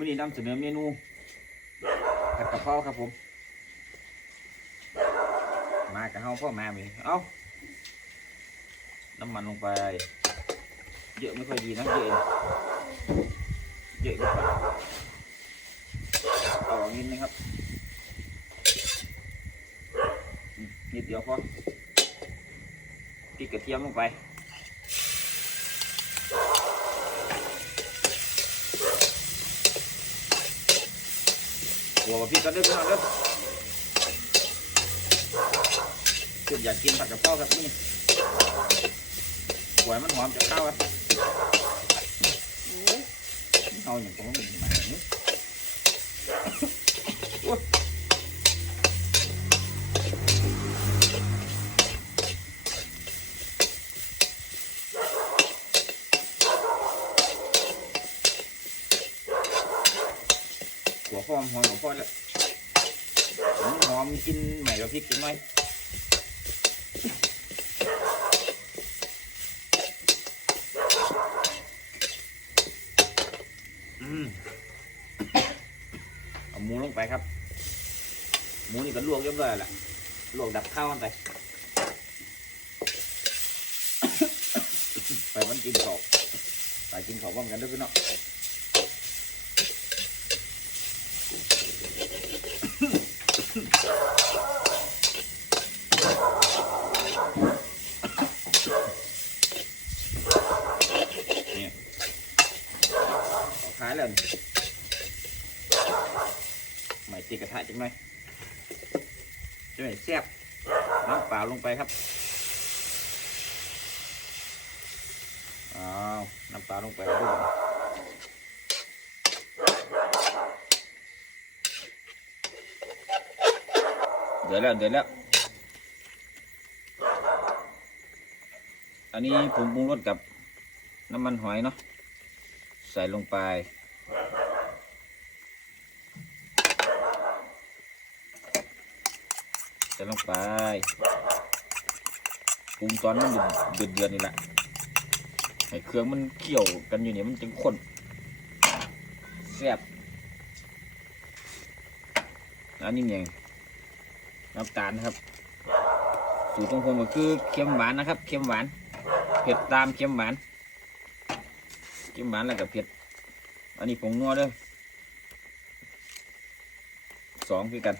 มื่อนี้นำเสนอเมนูผัดกะเพราครับผม มากับเฮาพ่อมาไหมเอ้าน้ำมันลงไป เยอะไม่ค่อยดีนะเยอะเยอะดีกว่าเอาออกนิดนึงครับ นิดเดียวพอพริกกระเทียมลงไป หัวพี่ก็เด้อพี่น้องเด้อจุดอยากกินผัดกะเพราครับนี่หัวมันหอมจากข้าวครับเอาอย่างของมันมาอย่างนี้โอ้ยหัวหอมหอมของพ่อแล้วหอม กินใหม่กับพริกจังไหมอืมเอาหมูลงไปครับ หมูนี่ก็ลวกเรียบร้อยแล้วล่ะลวกดับข้าวมันไปไปมันกินข้าวไปกินข้าวพร้อมกันด้วยพี่น้อง เนี่ยเอาขายแล้วนี่ไม่ตีกระทะจังไหมจะไม่แซ่บน้ำเปล่าลงไปครับอ้าวน้ำปลาลงไปแล้วด้วย เดี๋ยวแล้วเดี๋ยวแล้ว อันนี้ผมปรุงรสกับน้ำมันหอยเนาะ ใส่ลงไป ใส่ลงไป ปรุงตอนมันเดือดเดือดนี่แหละให้เครื่องมันเคี่ยวกันอยู่เนี่ยมันจึงข้นแซ่บอันนี้เนี่ย น้ำตาลนะครับ สูตรของผมก็คือเค็มหวานนะครับเค็มหวาน เผ็ดตามเค็มหวานเค็มหวานแล้วก็เผ็ด อันนี้ผงนัวเด้อสองคือกัน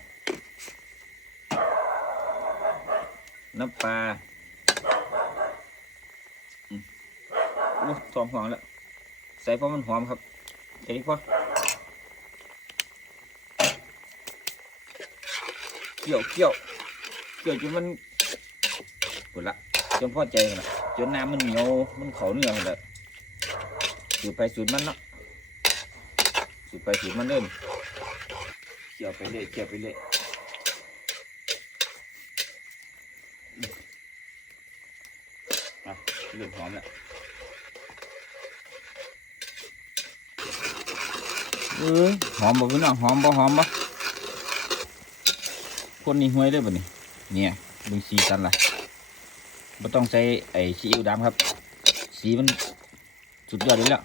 น้ำปลาโอ้สองหอมแล้ว ใส่เพราะมันหอมครับแค่นี้พอ คี่ยวเคี่ยวเคี่ยวจนมันหมดละจนพอใจนละจนน้ำมันเหนียวมันเขาเนื้อหมดล้วสูตรไปสูตรมันเนาะสูตรไปสูตรมันเล่นเคี่ยวไปเรื่อยเคี่ยวไปเรื่อยอะเริ่มหอมแล้วเอ้ยหอมบ่พี่น้องหอมบ่หอมบ่ คนนี้ห้วยเลยบ่นี่เนี่ยบึงสีสันล่ะบ่ต้องใส่ไอ้ซีอิ๊วดำครับ สีมันสุดยอดเลยแล้ว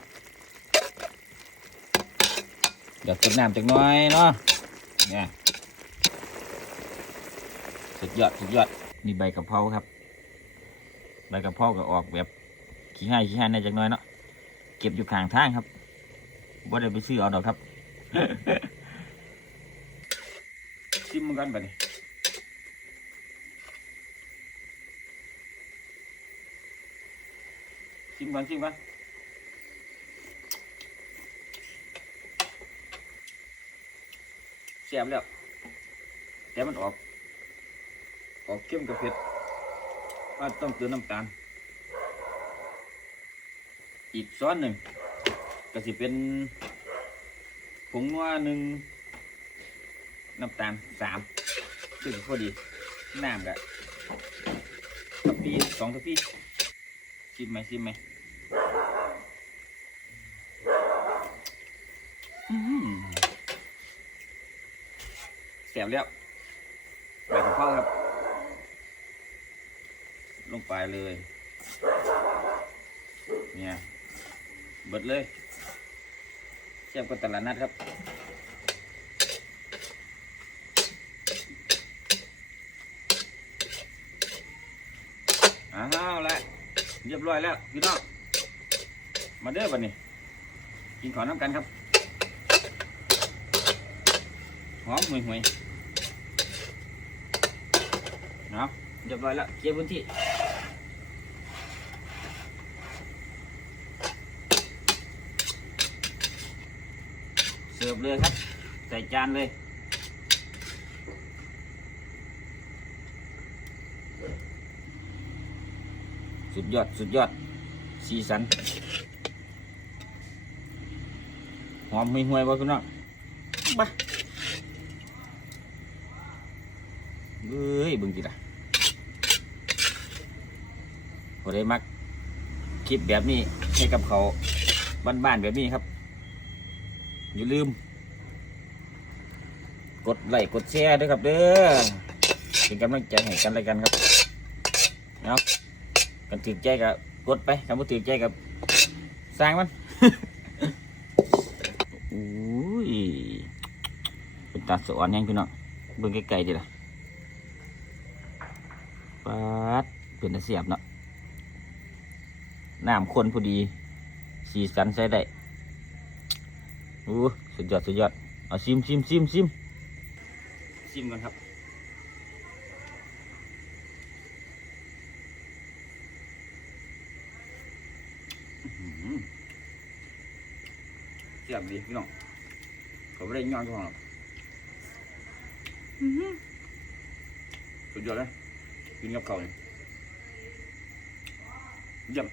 เดี๋ยวต้นน้ำจักหน่อยเนาะเนี่ยสุดยอดสุดยอดนี่ใบกะเพราครับใบกะเพราก็ออกแบบขี้ให้ขี้ให้ในจักหน่อยเนาะเก็บอยู่ข้างทางครับบ่ได้ไปซื้อเอาดอกครับชิมมันกันไปนี่ ชิมกันชิมกันแซ่บแล้ว แต่มันออก ออกเข้มกับเผ็ดว่าต้องเติมน้ำตาล อีกซ้อนหนึ่งก็สิเป็นผงนัวหนึ่งน้ำตาลสามซึ่งพอดีน้ำกะทัพพีสองทัพพีชิมไหมชิมไหมอื้อหือ แสบแล้วใบกะเพราครับ ลงไปเลย เนี่ยเบิดเลยเทียบกับตลาดนัดครับอ้าวแล้วเรียบร้อยแล้วพี่น้องมาเด้อบัดนี้ กินขอน้ำกันครับ หอมห่วยห่วยเนาะเรียบร้อยแล้วเคลียร์พื้นที่เสิร์ฟเลยครับ ใส่จานเลยสุดยอด สุดยอด สีสัน หอมห่วยๆบ่พี่น้องบ้า เอ้ยบึงจีละพอได้มักคลิปแบบนี้ให้กับเขาบ้านๆแบบนี้ครับ อย่าลืม กดไลค์กดแชร์ด้วยครับเด้อเป็นกำลังใจให้กันและกันครับเนาะกันถือใจกับกดไปกันบ่ถือใจกับสร้างมันอุ้ยเป็นตาสอนยังพี่น้องเบิ่งไกลๆดิล่ะ ปัดเป็นตาเสียบเนาะน้ำข้นพอดีสีสันใช้ได้โอ้สุดยอดสุดยอดเอาซิมซิมซิมซิมซิมกันครับอื้อหือเสียบดีพี่น้องเขาไม่ได้ย่อยก่อนหรอกอื้อหือสุดยอดเลย กินกับข้าเนี่ยเยี่ยม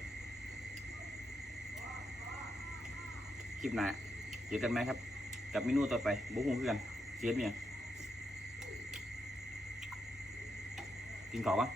คลิปหน้าเจอกันไหมครับ กับเมนูต่อไปบุ้งเพื่อนเสียดเนี่ยกินก่อนวะ